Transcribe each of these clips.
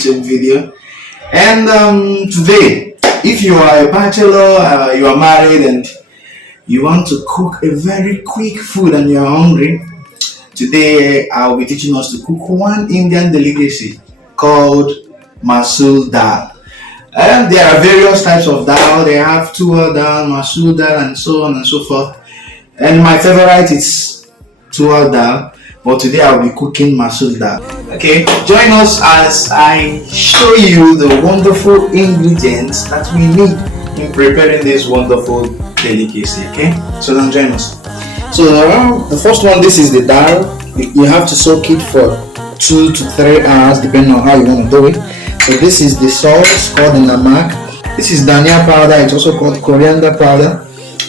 YouTube video. And today, if you are a bachelor, you are married, and you want to cook a very quick food and you are hungry, today I'll be teaching us to cook one Indian delicacy called MASOOR Dal. And there are various types of dal. They have Tur dal, MASOOR dal, and so on and so forth. And my favorite is Tur dal, but today I'll be cooking MASOOR dal. Okay, join us as I show you the wonderful ingredients that we need in preparing this wonderful delicacy. Okay, so then join us. So the first one, this is the dal. You have to soak it for 2 to 3 hours depending on how you want to do it. So this is the salt, called the namak. This is dhania powder, it's also called coriander powder.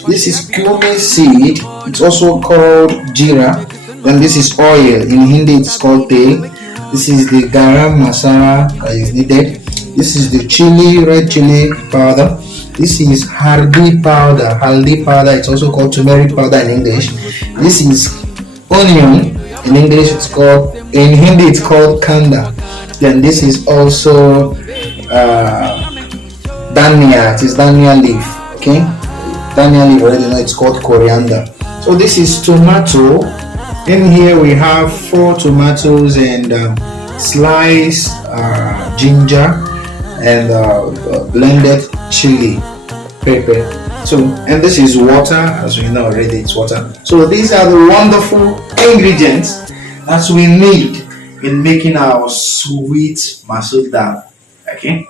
This is cumin seed, it's also called jeera. Then this is oil, in Hindi it's called tel. This is the garam masala that is needed. This is the chili, red chili powder. This is haldi powder. Haldi powder, it's also called turmeric powder in English. This is onion, in English it's called, in Hindi it's called kanda. Then this is also dhania. It is dhania leaf. Okay, dhania leaf already know it's called coriander. So this is tomato. In here we have 4 tomatoes and sliced ginger and blended chili pepper. So, and this is water, as we know already it's water. So these are the wonderful ingredients that we need in making our sweet MASOOR dal. Okay,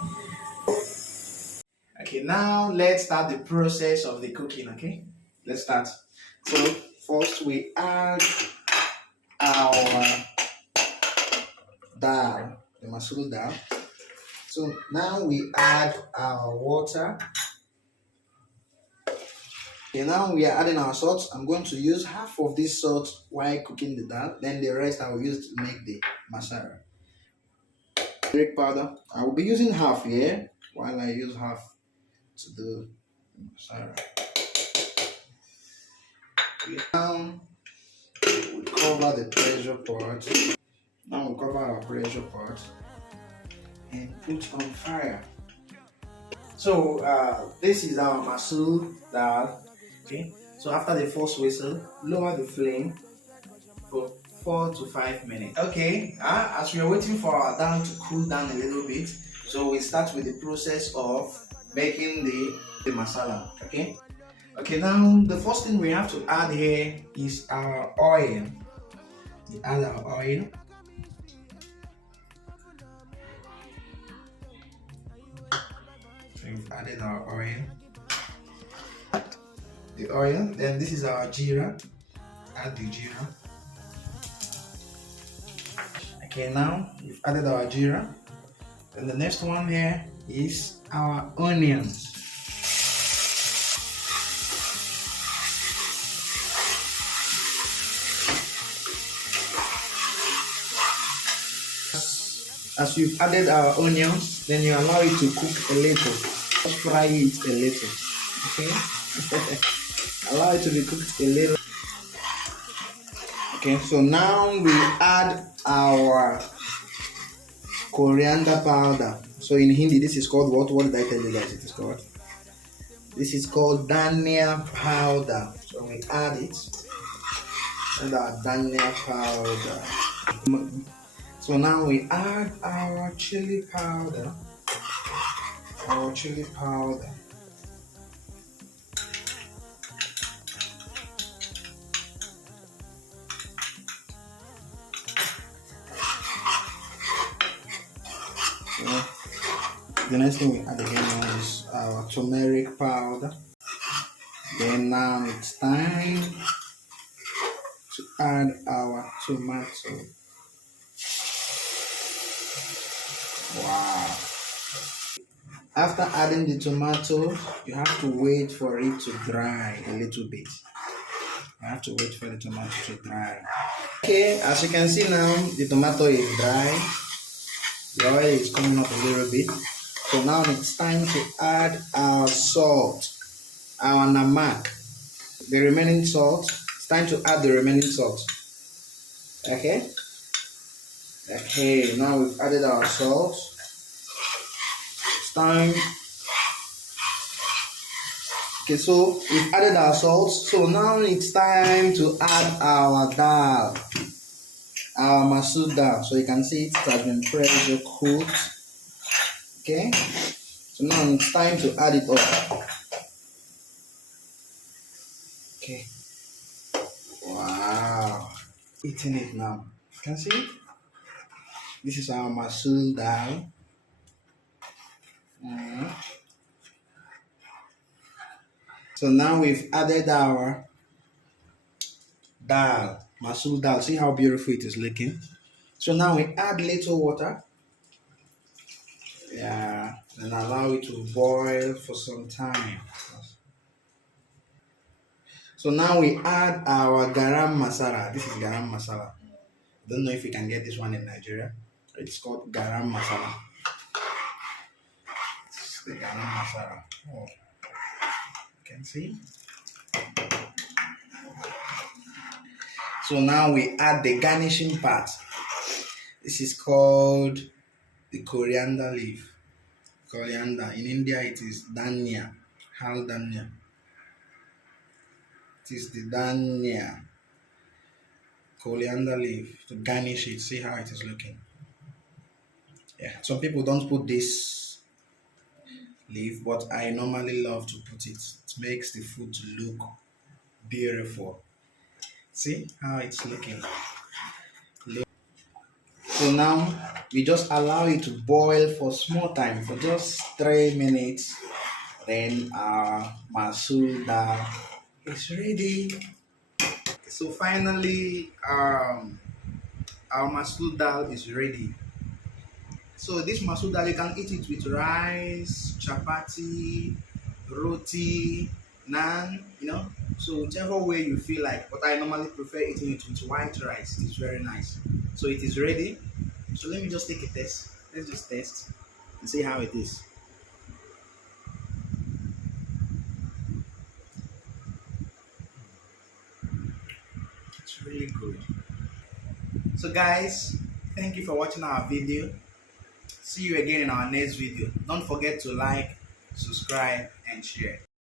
now let's start the process of the cooking. Okay, let's start. So first we add our dal, the MASOOR dal. So now we add our water. Okay, now we are adding our salt. I'm going to use half of this salt while cooking the dal, then the rest I will use to make the masala. Turmeric powder, I will be using half here while I use half to do masala. Now we cover the pressure pot. Now we cover our pressure pot and put on fire. So this is our MASOOR dal. Okay, so after the first whistle, lower the flame for 4 to 5 minutes. Okay, as we are waiting for our dal to cool down a little bit, so we start with the process of making the masala. Okay, now the first thing we have to add here is our oil. We add our oil. So we've added our oil. The oil, then this is our jeera. Add the jeera. Okay, now we've added our jeera. Then the next one here is our onions. As you've added our onions, then you allow it to cook a little. Just fry it a little. Okay? Allow it to be cooked a little. Okay, so now we add our coriander powder. So in Hindi, this is called what? What did I tell you guys it is called? This is called dhania powder. So we add it. And our dhania powder. So now we add our chili powder. Our chili powder. So the next thing we add again now is our turmeric powder. Then now it's time to add our tomato. Wow. After adding the tomato, you have to wait for it to dry a little bit. You have to wait for the tomato to dry. Okay, as you can see now, the tomato is dry. The oil is coming up a little bit. So now it's time to add our salt, our namak, the remaining salt. It's time to add the remaining salt. Okay. Okay, now we've added our salt. it's time. Okay, so we've added our salt. So now it's time to add our dal, our masoor dal. So you can see it has been pressure cooked. Okay, so now it's time to add it up. Okay, wow, eating it now. You can see it. This is our masoor dal. So now we've added our dal, masoor dal. See how beautiful it is looking. So now we add little water. Yeah, and allow it to boil for some time. So now we add our garam masala. This is garam masala. I don't know if you can get this one in Nigeria. It's called garam masala. It's the garam masala. Oh, you can see. So now we add the garnishing part. This is called the coriander leaf. Coriander. In India, it is dhania. Hal dhania. It is the dhania. Coriander leaf to garnish it. See how it is looking. Yeah, some people don't put this leaf, but I normally love to put it. It makes the food to look beautiful. See how it's looking. So now we just allow it to boil for small time, for just 3 minutes. Then our masoor dal is ready. So finally, our masoor dal is ready. So this masoor dal, you can eat it with rice, chapati, roti, naan, So whichever way you feel like. But I normally prefer eating it with white rice. It's very nice. So it is ready. So let me just take a test. Let's just test and see how it is. It's really good. So guys, thank you for watching our video. See you again in our next video. Don't forget to like, subscribe, and share.